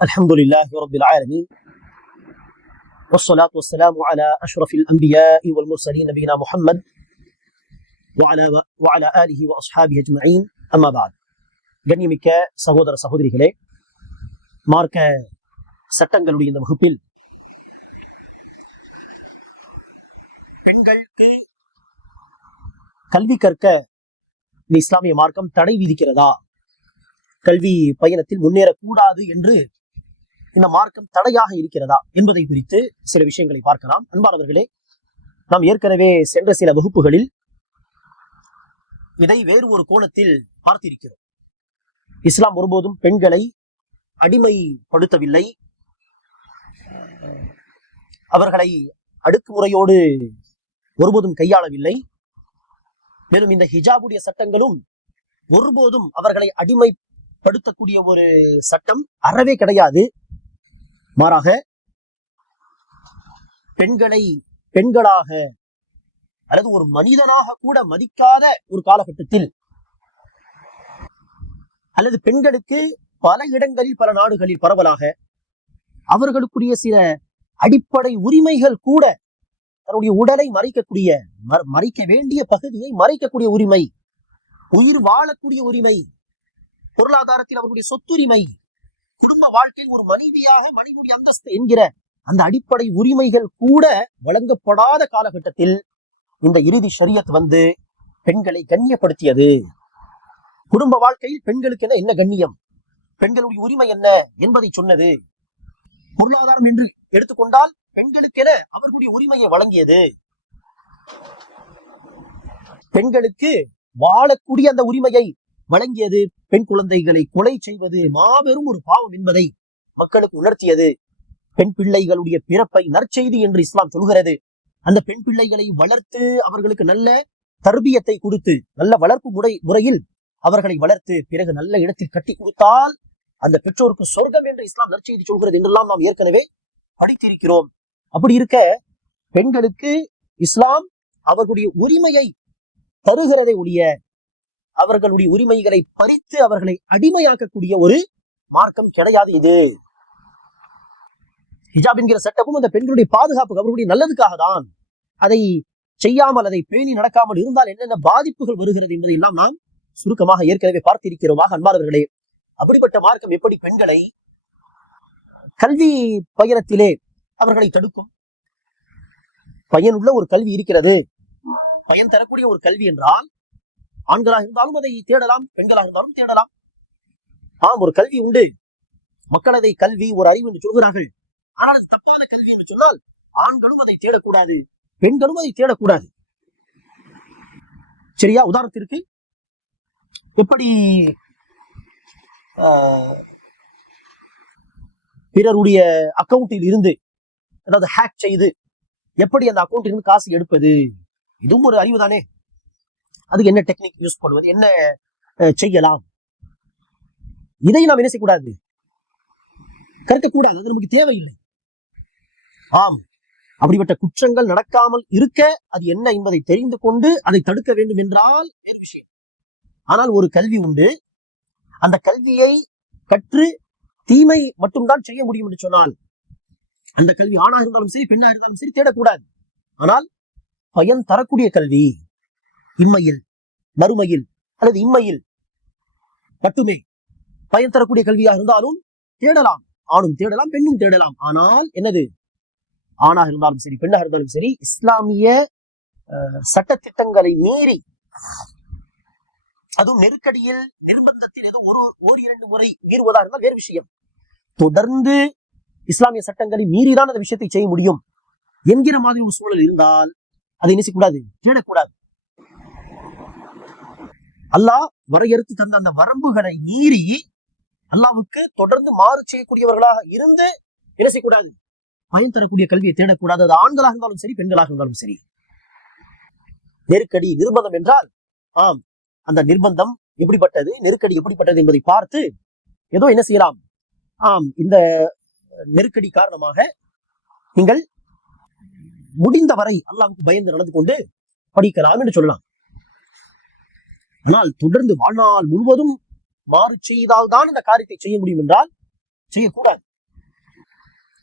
الحمد لله رب العالمين والصلاة والسلام على أشرف الأنبياء والمرسلين نبينا محمد وعلى وعلى آله وأصحابه أجمعين أما بعد கண்ணியமிக்க சகோதர சகோதரிகளே மார்க்க சட்டங்களுடைய இந்த வகுப்பில் பெண்களுக்கு கல்வி கற்க இந்த இஸ்லாமிய மார்க்கம் தடை விதிக்கிறதா கல்வி பயணத்தில் முன்னேறக்கூடாது என்று இந்த மார்க்கம் தடையாக இருக்கிறதா என்பதை குறித்து சில விஷயங்களை பார்க்கலாம். அன்பானவர்களே நாம் ஏற்கனவே சென்ற சில வகுப்புகளில் இதை வேறு ஒரு கோணத்தில் பார்த்திருக்கிறோம். இஸ்லாம் ஒருபோதும் பெண்களை அடிமைப்படுத்தவில்லை. அவர்களை அடுக்குமுறையோடு ஒருபோதும் கையாளவில்லை. மேலும் இந்த ஹிஜாபுடைய சட்டங்களும் ஒருபோதும் அவர்களை அடிமைப்படுத்தக்கூடிய ஒரு சட்டம் அறவே கிடையாது. மாறாக பெண்களை பெண்களாக அல்லது ஒரு மனிதனாக கூட மதிக்காத ஒரு காலகட்டத்தில் அல்லது பெண்களுக்கு பல இடங்களில் பல நாடுகளில் பரவலாக அவர்களுக்குரிய சில அடிப்படை உரிமைகள் கூட தன்னுடைய உடலை மறைக்கக்கூடிய மறைக்க வேண்டிய பகுதியை மறைக்கக்கூடிய உரிமை உயிர் வாழக்கூடிய உரிமை பொருளாதாரத்தில் அவருடைய சொத்துரிமை குடும்ப வாழ்க்கையில் ஒரு மனைவியாக மனைவியுடைய அந்தஸ்து என்கிற அந்த அடிப்படை உரிமைகள் கூட வழங்கப்படாத காலகட்டத்தில் இந்த இறுதி ஷரியத் வந்து பெண்களை கண்ணியப்படுத்தியது. குடும்ப வாழ்க்கையில் பெண்களுக்கு என்ன என்ன கண்ணியம்? பெண்களுடைய உரிமை என்ன என்பதை சொன்னது. பொருளாதாரம் என்று எடுத்துக்கொண்டால் பெண்களுக்கென அவர்களுடைய உரிமையை வழங்கியது. பெண்களுக்கு வாழக்கூடிய அந்த உரிமையை வழங்கியது. பெண் குழந்தைகளை கொலை செய்வது மாபெரும் ஒரு பாவம் என்பதை மக்களுக்கு உணர்த்தியது. பெண் பிள்ளைகளுடைய பிறப்பை நற்செய்தி என்று இஸ்லாம் சொல்கிறது. அந்த பெண் பிள்ளைகளை வளர்த்து அவர்களுக்கு நல்ல தர்பியத்தை கொடுத்து நல்ல வளர்ப்பு முறை முறையில் அவர்களை வளர்த்து பிறகு நல்ல இடத்தில் கட்டி கொடுத்தால் அந்த பெற்றோருக்கு சொர்க்கம் என்று இஸ்லாம் நற்செய்தி சொல்கிறது என்றெல்லாம் நாம் ஏற்கனவே படித்திருக்கிறோம். அப்படி இருக்க பெண்களுக்கு இஸ்லாம் அவர்களுடைய உரிமையை தருகிறதை ஒழிய அவர்களுடைய உரிமைகளை பறித்து அவர்களை அடிமையாக்கக்கூடிய ஒரு மார்க்கம் கிடையாது இது. ஹிஜாப் என்கிற சட்டமும் அந்த பெண்களுடைய பாதுகாப்பு அவர்களுடைய நல்லதுக்காக தான். அதை செய்யாமல் அதை பேணி நடக்காமல் இருந்தால் என்னென்ன பாதிப்புகள் வருகிறது என்பதை எல்லாம் நாம் சுருக்கமாக ஏற்கனவே பார்த்திருக்கிறோமாக அன்பானவர்களே. அப்படிப்பட்ட மார்க்கம் எப்படி பெண்களை கல்வி பயணத்திலே அவர்களை தடுக்கும்? பயனுள்ள ஒரு கல்வி இருக்கிறது. பயன் தரக்கூடிய ஒரு கல்வி என்றால் ஆண்களாக இருந்தாலும் அதை தேடலாம் பெண்களாக இருந்தாலும் தேடலாம். ஆம் ஒரு கல்வி உண்டு. மக்கள் அதை கல்வி ஒரு அறிவு என்று சொல்கிறார்கள். ஆனால் அது தப்பான கல்வி என்று சொன்னால் ஆண்களும் அதை தேடக்கூடாது பெண்களும் அதை தேடக்கூடாது. சரியா? உதாரணத்திற்கு எப்படி ஆஹ், பிறருடைய அக்கவுண்டில் இருந்து அதாவது ஹேக் செய்து எப்படி அந்த அக்கவுண்டில் இருந்து காசு எடுப்பது? இதுவும் ஒரு அறிவு தானே அதுக்கு என்ன டெக்னிக் யூஸ் பண்ணுவது என்ன அஹ், செய்யலாம்? இதை நாம் என்ன செய்யக்கூடாது? கருக்கக்கூடாது அது நமக்கு தேவையில்லை. ஆம். அப்படிப்பட்ட குற்றங்கள் நடக்காமல் இருக்க அது என்ன என்பதை தெரிந்து கொண்டு அதை தடுக்க வேண்டும் என்றால் வேறு விஷயம். ஆனால் ஒரு கல்வி உண்டு. அந்த கல்வியை கற்று தீமை மட்டும்தான் செய்ய முடியும் என்று சொன்னால் அந்த கல்வி ஆணா இருந்தாலும் சரி பெண்ணா இருந்தாலும் சரி தேடக்கூடாது. ஆனால் பயன் தரக்கூடிய கல்வி. இம்மையில் மறுமையில் அல்லது இம்மையில் மட்டுமே பயன் தரக்கூடிய கல்வியாக இருந்தாலும் தேடலாம். ஆணும் தேடலாம் பெண்ணும் தேடலாம். ஆனால் என்னது? ஆணாக இருந்தாலும் சரி பெண்ணாக இருந்தாலும் சரி இஸ்லாமிய சட்டத்திட்டங்களை மீறி அதுவும் நெருக்கடியில் நிர்பந்தத்தில் ஏதோ ஒரு ஓர் இரண்டு முறை மீறுவதா இருந்தால் வேறு விஷயம். தொடர்ந்து இஸ்லாமிய சட்டங்களை மீறிதான் அந்த விஷயத்தை செய்ய முடியும் என்கிற மாதிரி ஒரு சூழல் இருந்தால் அதை என்ன செய்யக்கூடாது தேடக்கூடாது அல்லாஹ் வரையறுத்து தந்த அந்த வரம்புகளை மீறி அல்லாவுக்கு தொடர்ந்து மாறு செய்யக்கூடியவர்களாக இருந்து என்ன செய்யக்கூடாது பயன் தரக்கூடிய கல்வியை தேடக்கூடாது. அது ஆண்களாக இருந்தாலும் சரி பெண்களாக இருந்தாலும் சரி. நெருக்கடி நிர்பந்தம் என்றால் ஆம் அந்த நிர்பந்தம் எப்படிப்பட்டது நெருக்கடி எப்படிப்பட்டது என்பதை பார்த்து ஏதோ என்ன செய்யலாம்? ஆம் இந்த நெருக்கடி காரணமாக நீங்கள் முடிந்தவரை அல்லாவுக்கு பயந்து நடந்து கொண்டு படிக்கலாம் என்று சொல்லலாம். ஆனால் தொடர்ந்து வாழ்நாள் முழுவதும் மாறு செய்தால் தான் இந்த காரியத்தை செய்ய முடியும் என்றால் செய்யக்கூடாது.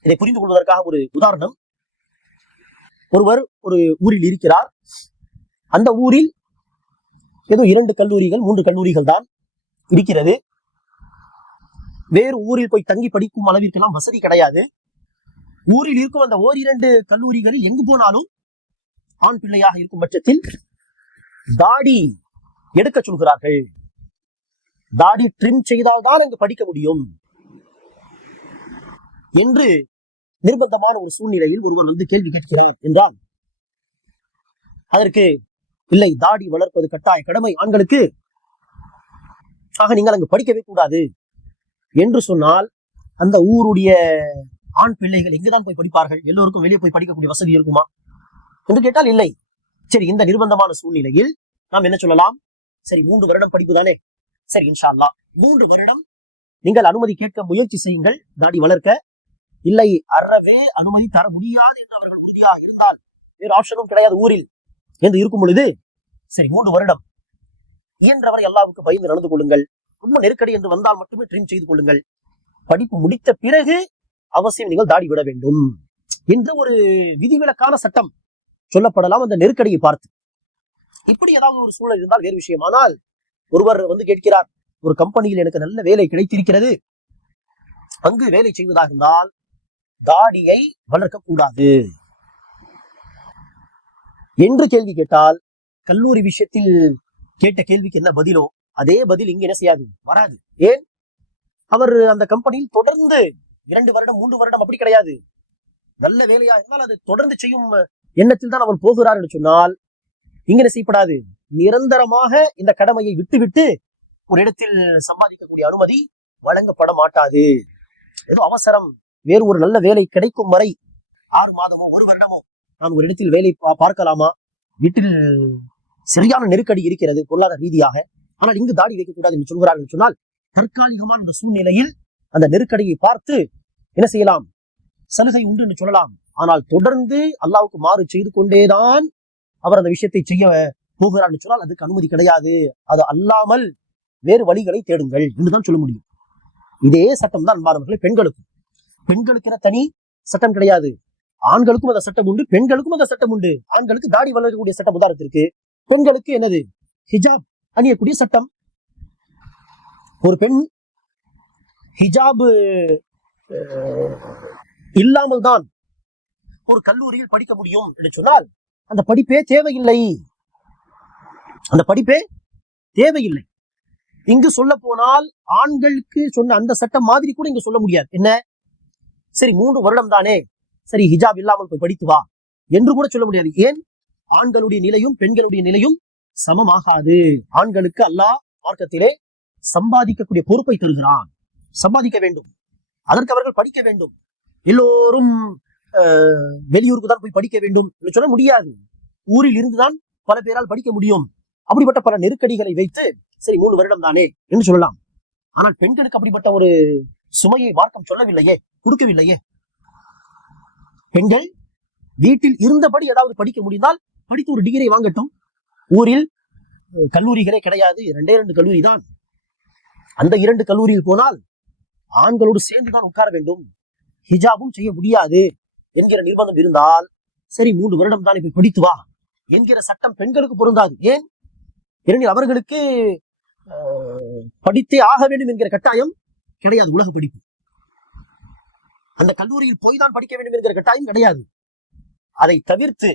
இதை புரிந்து கொள்வதற்காக ஒரு உதாரணம். ஒருவர் ஒரு ஊரில் இருக்கிறார். அந்த ஊரில் ஏதோ இரண்டு கல்லூரிகள் மூன்று கல்லூரிகள் தான் இருக்கிறது. வேறு ஊரில் போய் தங்கி படிக்கும் அளவிற்கெல்லாம் வசதி கிடையாது. ஊரில் இருக்கும் அந்த ஓரிரண்டு கல்லூரிகளில் எங்கு போனாலும் ஆண் பிள்ளையாக இருக்கும் பட்சத்தில் தாடி எடுக்க சொல்கிறார்கள். தாடி ட்ரிம் செய்தால்தான் அங்கு படிக்க முடியும். என்று நிர்பந்தமான ஒரு சூழ்நிலையில் ஒருவர் வந்து கேள்வி கேட்கிறார் என்றால் அதற்கு இல்லை தாடி வளர்ப்பது கட்டாய கடமை. ஆண்களுக்கு ஆக நீங்கள் அங்கு படிக்கவே கூடாது. என்று சொன்னால் அந்த ஊருடைய ஆண் பிள்ளைகள் எங்குதான் போய் படிப்பார்கள்? எல்லோருக்கும் வெளியே போய் படிக்கக்கூடிய வசதி இருக்குமா? என்று கேட்டால் இல்லை. சரி இந்த நிர்பந்தமான சூழ்நிலையில் நாம் என்ன சொல்லலாம்? சரி மூன்று வருடம் படிப்பு தானே சரி இன்ஷா அல்லாஹ் மூன்று வருடம் நீங்கள் அனுமதி கேட்க முயற்சி செய்யுங்கள். தாடி வளர்க்க இல்லை அறவே அனுமதி தர முடியாது என்று அவர்கள் உறுதியாக இருந்தால் வேறு ஆப்ஷனும் கிடையாது ஊரில் என்று இருக்கும் பொழுது சரி மூன்று வருடம் இயன்றவரை எல்லாவுக்கு பயந்து நடந்து கொள்ளுங்கள். ரொம்ப நெருக்கடி என்று வந்தால் மட்டுமே ட்ரீம் செய்து கொள்ளுங்கள். படிப்பு முடித்த பிறகு அவசியம் நீங்கள் தாடி விட வேண்டும். என்று ஒரு விதிவிலக்கான சட்டம் சொல்லப்படலாம். அந்த நெருக்கடியை பார்த்து இப்படி ஏதாவது ஒரு சூழல் இருந்தால் வேறு விஷயம். ஆனால் ஒருவர் வந்து கேட்கிறார் ஒரு கம்பெனியில் எனக்கு நல்ல வேலை கிடைத்திருக்கிறது. அங்கு வேலை செய்வதாக இருந்தால் தாடியை வளர்க்கக்கூடாது என்று கேள்வி கேட்டால் கல்லூரி விஷயத்தில் கேட்ட கேள்விக்கு என்ன பதிலோ அதே பதில் இங்க என்ன செய்யாது? வராது. ஏன்? அவர் அந்த கம்பெனியில் தொடர்ந்து இரண்டு வருடம் மூன்று வருடம் அப்படி கிடையாது. நல்ல வேலையா இருந்தால் அது தொடர்ந்து செய்யும் எண்ணத்தில் தான் அவர் போகிறார் என்று சொன்னால் இங்கே செய்யப்படாது நிரந்தரமாக இந்த கடமையை விட்டுவிட்டு ஒரு இடத்தில் சம்பாதிக்கக்கூடிய அனுமதி வழங்கப்பட மாட்டாது ஏதோ அவசரம். வேறு ஒரு நல்ல வேலை கிடைக்கும் வரை ஆறு மாதமோ ஒரு வருடமோ நான் ஒரு இடத்தில் வேலை பா- பார்க்கலாமா? வீட்டில் சரியான நெருக்கடி இருக்கிறது பொருளாதார ரீதியாக. ஆனால் இங்கு தாடி வைக்கக்கூடாது என்று சொல்கிறார்கள் என்று சொன்னால் தற்காலிகமான அந்த சூழ்நிலையில் அந்த நெருக்கடியை பார்த்து என்ன செய்யலாம்? சலுகை உண்டு என்று சொல்லலாம். ஆனால் தொடர்ந்து அல்லாவுக்கு மாறு செய்து கொண்டேதான் அவர் அந்த விஷயத்தை செய்ய போகிறான்னு சொன்னால் அதுக்கு அனுமதி கிடையாது. அது அல்லாமல் வேறு வழிகளை தேடுங்கள் என்றுதான் சொல்ல முடியும். இதே சட்டம் தான் அன்பார்ந்தவர்களே பெண்களுக்கும். பெண்களுக்கு என தனி சட்டம் கிடையாது. ஆண்களுக்கும் அந்த சட்டம் உண்டு பெண்களுக்கும் அந்த சட்டம் உண்டு. ஆண்களுக்கு தாடி வளரக்கூடிய சட்டம் உதாரணத்திற்கு பெண்களுக்கு என்னது? ஹிஜாப் அணியக்கூடிய சட்டம். ஒரு பெண் ஹிஜாபு இல்லாமல் தான் ஒரு கல்லூரியில் படிக்க முடியும் என்று சொன்னால் அந்த படிப்பே தேவையில்லை. அந்த படிப்பே தேவையில்லை. இங்கு சொல்ல போனால் ஆண்களுக்கு சொன்ன அந்த சட்டம் மாதிரி கூட இங்கு சொல்ல முடியாது. என்ன? சரி மூன்று வருடம் தானே. சரி ஹிஜாப் இல்லாமல் போய் படித்து வா என்று கூட சொல்ல முடியாது. ஏன்? ஆண்களுடைய நிலையும் பெண்களுடைய நிலையும் சமமாகாது. ஆண்களுக்கு அல்லாஹ் மார்க்கத்திலே சம்பாதிக்கக்கூடிய பொறுப்பை தருகிறான். சம்பாதிக்க வேண்டும். அதற்கு அவர்கள் படிக்க வேண்டும். எல்லோரும் வெளியூருக்கு தான் போய் படிக்க வேண்டும் என்று சொல்ல முடியாது. ஊரில் இருந்துதான் பல பேரால் படிக்க முடியும். அப்படிப்பட்ட பல நெருக்கடிகளை வைத்து சரி மூணு வருடம் தானே என்று சொல்லலாம். ஆனால் பெண்களுக்கு அப்படிப்பட்ட ஒரு சுமையை மார்க்கம் சொல்லவில்லையே கொடுக்கவில்லையே. பெண்கள் வீட்டில் இருந்தபடி ஏதாவது படிக்க முடிந்தால் படித்து ஒரு டிகிரி வாங்கட்டும். ஊரில் கல்லூரிகளே கிடையாது. ரெண்டே இரண்டு கல்லூரி தான். அந்த இரண்டு கல்லூரியில் போனால் ஆண்களோடு சேர்ந்துதான் உட்கார வேண்டும். ஹிஜாபும் செய்ய முடியாது. என்கிற நிர்பந்தம் இருந்தால் சரி மூன்று வருடம் தான் இப்ப படித்து வா என்கிற சட்டம் பெண்களுக்கு பொருந்தாது. ஏன்? ஏனெனில் அவர்களுக்கு படித்தே ஆக வேண்டும் என்கிற கட்டாயம் கிடையாது உலக படிப்பு. அந்த கல்லூரியில் போய் தான் படிக்க வேண்டும் என்கிற கட்டாயம் கிடையாது. அதை தவிர்த்து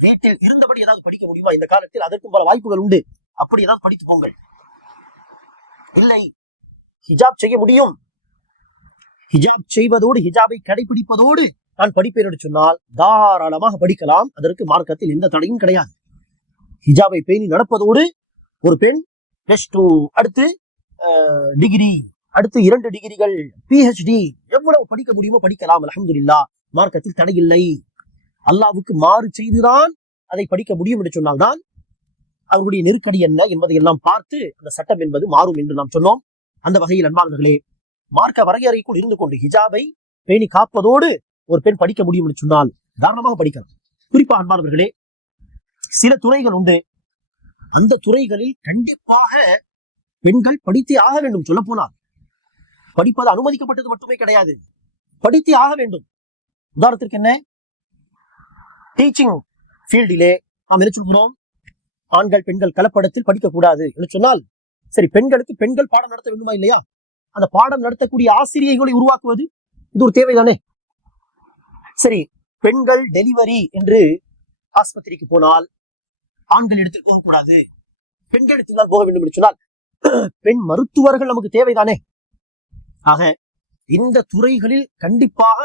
வீட்டில் இருந்தபடி ஏதாவது படிக்க முடியுமா? இந்த காலத்தில் அதற்கும் பல வாய்ப்புகள் உண்டு. அப்படி ஏதாவது படித்து போங்கள். இல்லை ஹிஜாப் செய்ய முடியும். ஹிஜாப் செய்வதோடு ஹிஜாபை கடைபிடிப்பதோடு நான் படிப்பேன் என்று சொன்னால் தாராளமாக படிக்கலாம். அதற்கு மார்க்கத்தில் எந்த தடையும் கிடையாது. ஹிஜாபை பேணி நடப்பதோடு ஒரு பெண் பிளஸ் டூ அடுத்து டிகிரி அடுத்து இரண்டு டிகிரிகள் பிஹெச்டி எவ்வளவு படிக்க முடியுமோ படிக்கலாம். அலமதுல்லா மார்க்கத்தில் தடையில்லை அல்லாவுக்கு மாறு செய்துதான் அதை படிக்க முடியும் என்று சொன்னால்தான் அவருடைய நெருக்கடி என்ன என்பதை எல்லாம் பார்த்து அந்த சட்டம் என்பது மாறும் என்று நாம் சொன்னோம். அந்த வகையில் அன்பானவர்களே மார்க்க வரையறைக்குள் இருந்து கொண்டு ஹிஜாபை பேணி காப்பதோடு ஒரு பெண் படிக்க முடியும் என்று சொன்னால் தாராளமாக படிக்கலாம். குறிப்பா அன்பானவர்களே சில துறைகள் உண்டு. அந்த துறைகளில் கண்டிப்பாக பெண்கள் படித்தே ஆக வேண்டும் சொல்ல போனால் படிப்பது அனுமதிக்கப்பட்டது மட்டுமே கிடையாது. படித்தே ஆக வேண்டும். உதாரணத்திற்கு என்ன? டீச்சிங் ஃபீல்டிலே நாம் என்ன சொல்கிறோம்? ஆண்கள் பெண்கள் கலப்படத்தில் படிக்கக்கூடாது என்று சொன்னால் சரி பெண்களுக்கு பெண்கள் பாடம் நடத்த வேண்டுமா இல்லையா? அந்த பாடம் நடத்தக்கூடிய ஆசிரியர்களை உருவாக்குவது இது ஒரு தேவைதானே? சரி பெண்கள் டெலிவரி என்று ஆஸ்பத்திரிக்கு போனால் ஆண்கள் இடத்தில் போகக்கூடாது பெண்கள் இடத்தில் தான் போக வேண்டும் என்று சொன்னால் பெண் மருத்துவர்கள் நமக்கு தேவைதானே? ஆக இந்த துறைகளில் கண்டிப்பாக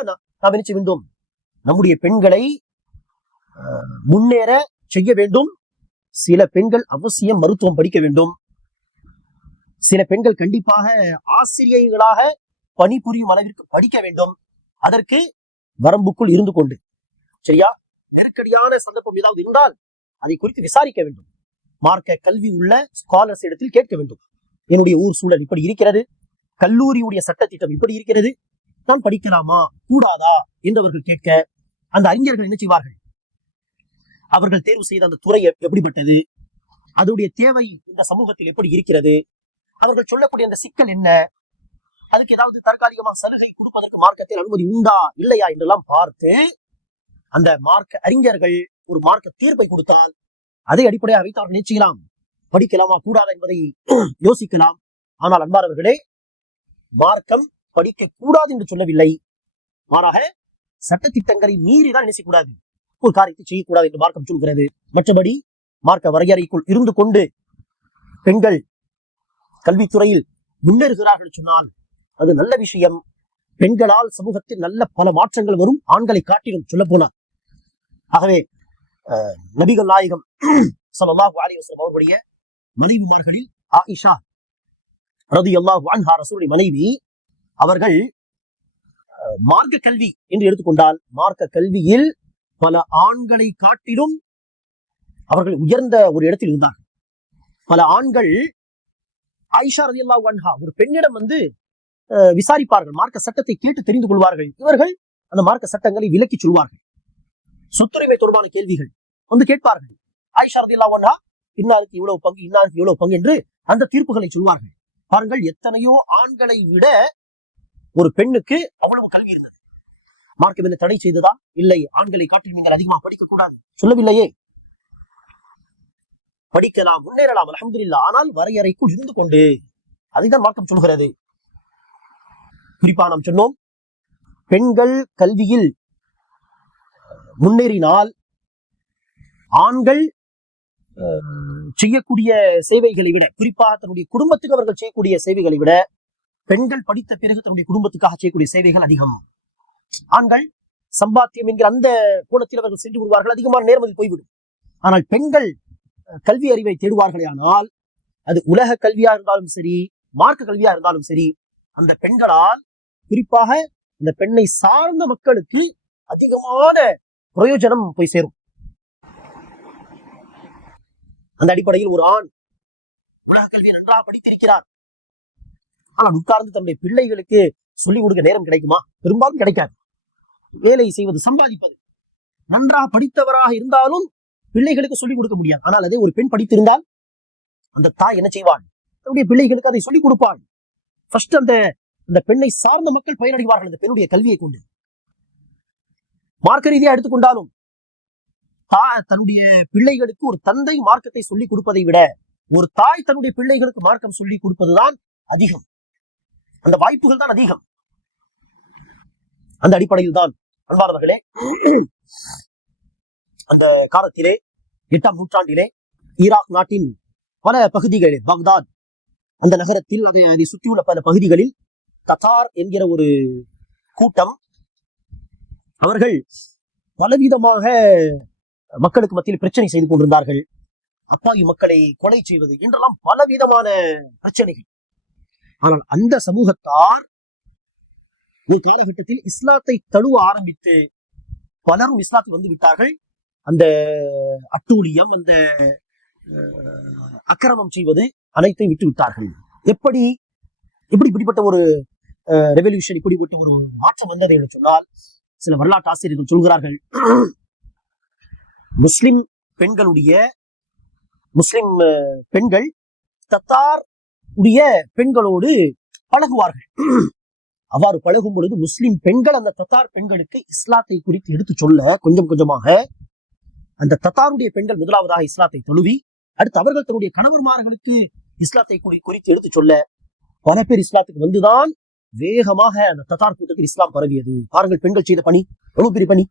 நாம் என்ன செய்ய வேண்டும்? நம்முடைய பெண்களை முன்னேற செய்ய வேண்டும். சில பெண்கள் அவசியம் மருத்துவம் படிக்க வேண்டும். சில பெண்கள் கண்டிப்பாக ஆசிரியர்களாக பணிபுரியும் அளவிற்கு படிக்க வேண்டும். அதற்கு வரம்புக்குள் இருந்து கொண்டு. சரியா? நெருக்கடியான சந்தர்ப்பம் ஏதாவது இருந்தால் அதை குறித்து விசாரிக்க வேண்டும். மார்க்க கல்வி உள்ள ஸ்காலர்ஸ் இடத்தில் கேட்க வேண்டும். என்னுடைய ஊர் சூழல் இப்படி இருக்கிறது? கல்லூரியுடைய சட்டத்திட்டம் இப்படி இருக்கிறது? நான் படிக்கலாமா? கூடாதா? என்றவர்கள் கேட்க அந்த அறிஞர்கள் என்ன செய்வார்கள்? அவர்கள் தேர்வு செய்த அந்த துறை எப்படிப்பட்டது? அதனுடைய தேவை இந்த சமூகத்தில் எப்படி இருக்கிறது? அவர்கள் சொல்லக்கூடிய அந்த சிக்கல் என்ன? அதுக்கு ஏதாவது தற்காலிகமாக சலுகை கொடுப்பதற்கு மார்க்கத்தில் அனுமதி உண்டா இல்லையா என்றெல்லாம் பார்த்து அந்த மார்க்க அறிஞர்கள் ஒரு மார்க்க தீர்ப்பை கொடுத்தால் அதை அடிப்படையாக வைத்து அவர்கள் நிச்சயிக்கலாம் படிக்கலாமா கூடாதா என்பதை யோசிக்கலாம். ஆனால் அன்பானவர்களே மார்க்கம் படிக்க கூடாது என்று சொல்லவில்லை. மாறாக சட்டத்திட்டங்களை மீறி தான் நினைக்கக்கூடாது ஒரு காரியத்தை செய்யக்கூடாது என்று மார்க்கம் சொல்கிறது. மற்றபடி மார்க்க வரையறைக்குள் இருந்து கொண்டு பெண்கள் கல்வித்துறையில் முன்னேறுகிறார்கள் சொன்னால் அது நல்ல விஷயம். பெண்களால் சமூகத்தில் நல்ல பல மாற்றங்கள் வரும். ஆண்களை காட்டிலும் சொல்ல போனார் ஆகவே நபிகள் நாயகம் ஸல்லல்லாஹு அலைஹி வஸல்லம் அவர்களுடைய மனைவிமார்களில் ஆயிஷா ரலியல்லாஹு வான்ஹா ரசூலுடைய மனைவி அவர்கள் அஹ், மார்க்க கல்வி என்று எடுத்துக்கொண்டால் மார்க்க கல்வியில் பல ஆண்களை காட்டிலும் அவர்கள் உயர்ந்த ஒரு இடத்தில் இருந்தார்கள். பல ஆண்கள் ஆயிஷா ரலியல்லாஹு அன்ஹா ஒரு பெண்ணிடம் வந்து விசாரிப்பார்கள். மார்க்க சட்டத்தை கேட்டு தெரிந்து கொள்வார்கள். இவர்கள் அந்த மார்க்க சட்டங்களை விலக்கி சொல்வார்கள். சொத்துரிமை தொடர்பான கேள்விகள் வந்து கேட்பார்கள். ஆயிஷா ரலியல்லாஹு இன்னாருக்கு இவ்வளவு பங்கு இன்னாருக்கு இவ்வளவு பங்கு என்று அந்த தீர்ப்புகளை சொல்வார்கள். பாருங்கள் எத்தனையோ ஆண்களை விட ஒரு பெண்ணுக்கு அவ்வளவு கல்வி இருந்தது. மார்க்கம் என்ன தடை செய்ததா? இல்லை. ஆண்களை காட்டில் நீங்கள் அதிகமாக படிக்க கூடாது சொல்லவில்லையே. படிக்கலாம் முன்னேறலாம் அல்ஹம்துலில்லாஹ். ஆனால் வரையறைக்குள் இருந்து கொண்டு அதைதான் மார்க்கம் சொல்கிறது. குறிப்பாக நாம் சொன்னோம் பெண்கள் கல்வியில் முன்னேறினால் ஆண்கள் செய்யக்கூடிய சேவைகளை விட குறிப்பாக தன்னுடைய குடும்பத்துக்கு அவர்கள் செய்யக்கூடிய சேவைகளை விட பெண்கள் படித்த பிறகு தன்னுடைய குடும்பத்துக்காக செய்யக்கூடிய சேவைகள் அதிகம். ஆண்கள் சம்பாத்தியம் என்கிற அந்த கோணத்தில் அவர்கள் சென்று விடுவார்கள் அதிகமான நேரம் நேர்மதி போய்விடும். ஆனால் பெண்கள் கல்வி அறிவை தேடுவார்களே ஆனால் அது உலக கல்வியா இருந்தாலும் சரி மார்க்க கல்வியா இருந்தாலும் சரி அந்த பெண்களால் குறிப்பாக இந்த பெண்ணை சார்ந்த மக்களுக்கு அதிகமான பிரயோஜனம் போய் சேரும். அந்த அடிப்படையில் ஒரு ஆண் உலக கல்வியை நன்றாக படித்திருக்கிறார். ஆனால் உட்கார்ந்து தன்னுடைய பிள்ளைகளுக்கு சொல்லிக் கொடுக்க நேரம் கிடைக்குமா? பெரும்பாலும் கிடைக்காது. வேலை செய்வது சம்பாதிப்பது. நன்றாக படித்தவராக இருந்தாலும் பிள்ளைகளுக்கு சொல்லிக் கொடுக்க முடியாது. ஆனால் அதே ஒரு பெண் படித்திருந்தால் அந்த தாய் என்ன செய்வாள்? தன்னுடைய பிள்ளைகளுக்கு அதை சொல்லிக் கொடுப்பாள். ஃபர்ஸ்ட் அந்த அந்த பெண்ணை சார்ந்த மக்கள் பயனடைவார்கள் அந்த பெண்ணுடைய கல்வியை கொண்டு. மார்க்க ரீதியா எடுத்துக்கொண்டாலும் தா தன்னுடைய பிள்ளைகளுக்கு ஒரு தந்தை மார்க்கத்தை சொல்லிக் கொடுப்பதை விட ஒரு தாய் தன்னுடைய பிள்ளைகளுக்கு மார்க்கம் சொல்லிக் கொடுப்பதுதான் அதிகம். அந்த வாய்ப்புகள் தான் அதிகம். அந்த அடிப்படையில் தான் அன்பானவர்களே அந்த காலத்திலே எட்டாம் நூற்றாண்டிலே ஈராக் நாட்டின் பல பகுதிகளில் பாக்தாத் அந்த நகரத்தில் அதை அதை சுற்றியுள்ள பல பகுதிகளில் கத்தார் என்கிற ஒரு கூட்டம் அவர்கள் பலவிதமாக மக்களுக்கு மத்தியில் பிரச்சனை செய்து கொண்டிருந்தார்கள். அப்பாவி மக்களை கொலை செய்வது என்றெல்லாம் பலவிதமான பிரச்சனைகள். ஆனால் அந்த சமூகத்தார் ஒரு காலகட்டத்தில் இஸ்லாத்தை தழுவ ஆரம்பித்து பலரும் இஸ்லாத்துக்கு வந்து விட்டார்கள். அந்த அட்டூழியம் அந்த அஹ், அக்கிரமம் செய்வது அனைத்தையும் விட்டு விட்டார்கள் எப்படி எப்படி இப்படிப்பட்ட ஒரு ரெவல்யூஷன் இப்படிப்பட்ட ஒரு மாற்றம் வந்தது என்று சொன்னால் சில வரலாற்று ஆசிரியர்கள் சொல்கிறார்கள் முஸ்லிம் பெண்களுடைய முஸ்லிம் பெண்கள் தத்தார் உடைய பெண்களோடு பழகுவார்கள். அவ்வாறு பழகும் பொழுது முஸ்லிம் பெண்கள் அந்த தத்தார் பெண்களுக்கு இஸ்லாத்தை குறித்து எடுத்து சொல்ல கொஞ்சம் கொஞ்சமாக அந்த தத்தாருடைய பெண்கள் முதலாவதாக இஸ்லாத்தை தழுவி அடுத்து அவர்கள் தன்னுடைய கணவர்மார்களுக்கு இஸ்லாத்தை குறி- குறித்து எடுத்து சொல்ல பல பேர் இஸ்லாத்துக்கு வந்துதான் வேகமாக அந்த தத்தார் கூட்டத்தில் இஸ்லாம் பரவியது. பாருங்கள் பெண்கள் செய்த பணி எவ்வளவு பெரிய பணி.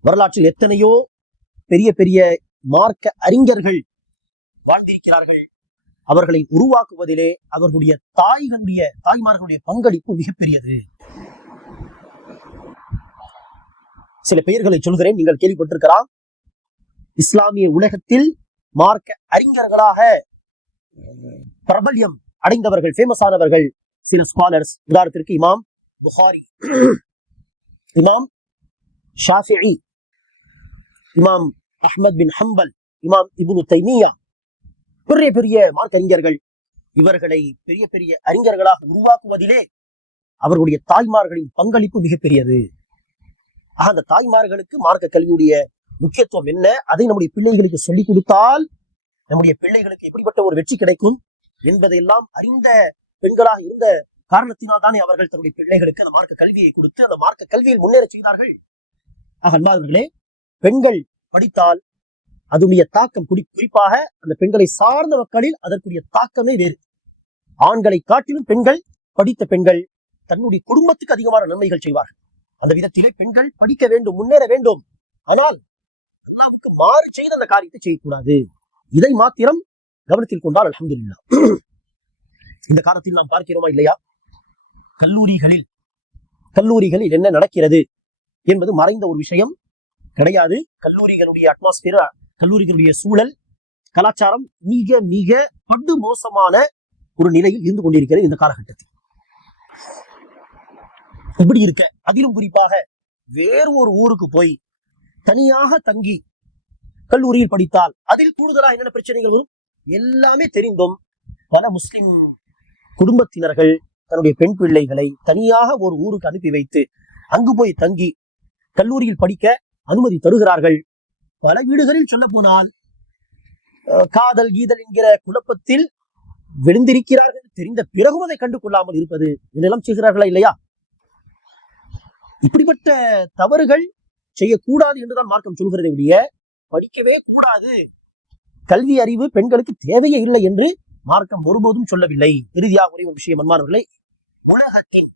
வரலாற்றில் எத்தனையோ பெரிய பெரிய மார்க்க அறிஞர்கள் வாழ்ந்திருக்கிறார்கள். அவர்களை உருவாக்குவதிலே அவர்களுடைய தாய்களுடைய தாய்மார்களுடைய பங்களிப்பு மிகப்பெரியது. சில பெயர்களை சொல்கிறேன் நீங்கள் கேள்விப்பட்டிருக்கலாம். இஸ்லாமிய உலகத்தில் மார்க்க அறிஞர்களாக பிரபல்யம் அடைந்தவர்கள் ஃபேமஸ் ஆனவர்கள் சில ஸ்காலர்ஸ் உதாரணத்திற்கு இமாம் புகாரி. இமாம் ஷாஃபிஇ இமாம் அஹ்மத் பின் ஹம்பல். இமாம் இபுனு தைமியா. பெரிய பெரிய மார்க்கறிஞர்கள் இவர்களை பெரிய பெரிய அறிஞர்களாக உருவாக்குவதிலே அவர்களுடைய தாய்மார்களின் பங்களிப்பு மிகப்பெரியது. ஆக அந்த தாய்மார்களுக்கு மார்க்க கல்வியுடைய முக்கியத்துவம் என்ன? அதை நம்முடைய பிள்ளைகளுக்கு சொல்லிக் கொடுத்தால் நம்முடைய பிள்ளைகளுக்கு எப்படிப்பட்ட ஒரு வெற்றி கிடைக்கும்? என்பதையெல்லாம் அறிந்த பெண்களாக இருந்த காரணத்தினால் தானே அவர்கள் தன்னுடைய பிள்ளைகளுக்கு அந்த மார்க்க கல்வியை கொடுத்து அந்த மார்க்க கல்வியில் முன்னேற செய்தார்கள். ஆக அன்பார்களே பெண்கள் படித்தால் அதனுடைய தாக்கம் குறி குறிப்பாக அந்த பெண்களை சார்ந்த மக்களில் அதற்குரிய தாக்கமே வேறு. ஆண்களை காட்டிலும் பெண்கள் படித்த பெண்கள் தன்னுடைய குடும்பத்துக்கு அதிகமான நன்மைகள் செய்வார்கள். அந்த விதத்திலே பெண்கள் படிக்க வேண்டும் முன்னேற வேண்டும். ஆனால் அல்லாவுக்கு மாறு செய்த அந்த காரியத்தை செய்யக்கூடாது. இதை மாத்திரம் கவனத்தில் கொண்டால் அல்ஹம்துலில்லாஹ் இந்த காலத்தில் நாம் பார்க்கிறோமா இல்லையா? கல்லூரிகளில் கல்லூரிகளில் என்ன நடக்கிறது என்பது மறைந்த ஒரு விஷயம் கிடையாது. கல்லூரிகளுடைய அட்மாஸ்பியர் கல்லூரிகளுடைய சூழல் கலாச்சாரம் மிக மிக படு மோசமான ஒரு நிலையில் இருந்து கொண்டிருக்கிறது இந்த காலகட்டத்தில். இப்படி இருக்க அதிலும் குறிப்பாக வேறு ஒரு ஊருக்கு போய் தனியாக தங்கி கல்லூரியில் படித்தால் அதில் கூடுதலா என்னென்ன பிரச்சனைகள் வரும்? எல்லாமே தெரிந்தும். பல முஸ்லிம் குடும்பத்தினர்கள் தன்னுடைய பெண் பிள்ளைகளை தனியாக ஒரு ஊருக்கு அனுப்பி வைத்து அங்கு போய் தங்கி கல்லூரியில் படிக்க அனுமதி தருகிறார்கள். பல வீடுகளில் சொல்ல போனால் அஹ், காதல் கீதல் என்கிற குழப்பத்தில் விழுந்திருக்கிறார்கள். தெரிந்த பிறகும் அதை கண்டு கொள்ளாமல் இருப்பது இதெல்லாம் செய்கிறார்களா இல்லையா? இப்படிப்பட்ட தவறுகள் செய்யக்கூடாது என்றுதான் மார்க்கம் சொல்கிறதை ஒழிய படிக்கவே கூடாது. கல்வி அறிவு பெண்களுக்கு தேவையே இல்லை என்று மார்க்கம் ஒருபோதும் சொல்லவில்லை. இறுதியாக ஒரே ஒரு விஷயம் அன்பானவர்களை உலகத்தின்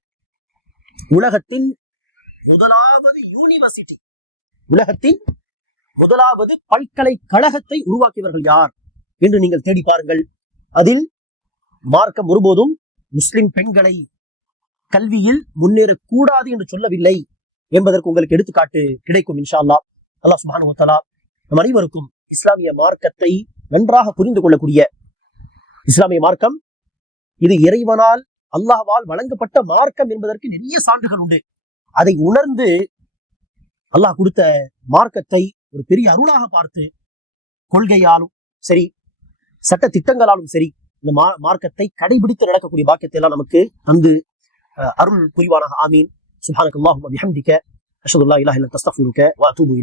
உலகத்தின் முதலாவது யூனிவர்சிட்டி உலகத்தின் முதலாவது பல்கலைக்கழகத்தை உருவாக்கியவர்கள் யார் என்று நீங்கள் தேடி பாருங்கள். அதில் மார்க்கம் ஒருபோதும் முஸ்லிம் பெண்களை கல்வியில் முன்னேறக்கூடாது என்று சொல்லவில்லை என்பதற்கு உங்களுக்கு எடுத்துக்காட்டு கிடைக்கும் இன்ஷா அல்லாஹ். அல்லா சுபானு நம் அனைவருக்கும் இஸ்லாமிய மார்க்கத்தை நன்றாக புரிந்து கொள்ளக்கூடிய இஸ்லாமிய மார்க்கம். இது இறைவனால் அல்லாஹால் வழங்கப்பட்ட மார்க்கம் என்பதற்கு நிறைய சான்றுகள் உண்டு. அதை உணர்ந்து அல்லாஹ் கொடுத்த மார்க்கத்தை ஒரு பெரிய அருளாக பார்த்து கொள்கையாலும் சரி சட்ட திட்டங்களாலும் சரி இந்த மா மார்க்கத்தை கடைபிடித்து நடக்கக்கூடிய பாக்கியத்தை எல்லாம் நமக்கு தந்து அஹ், அருள் புரிவானாக. ஆமீன். சுப்ஹானக அல்லாஹும்ம அபிஹம்திக்க அஷதுல்லா அல்லா இல்ல அன்த வ அத்தூபு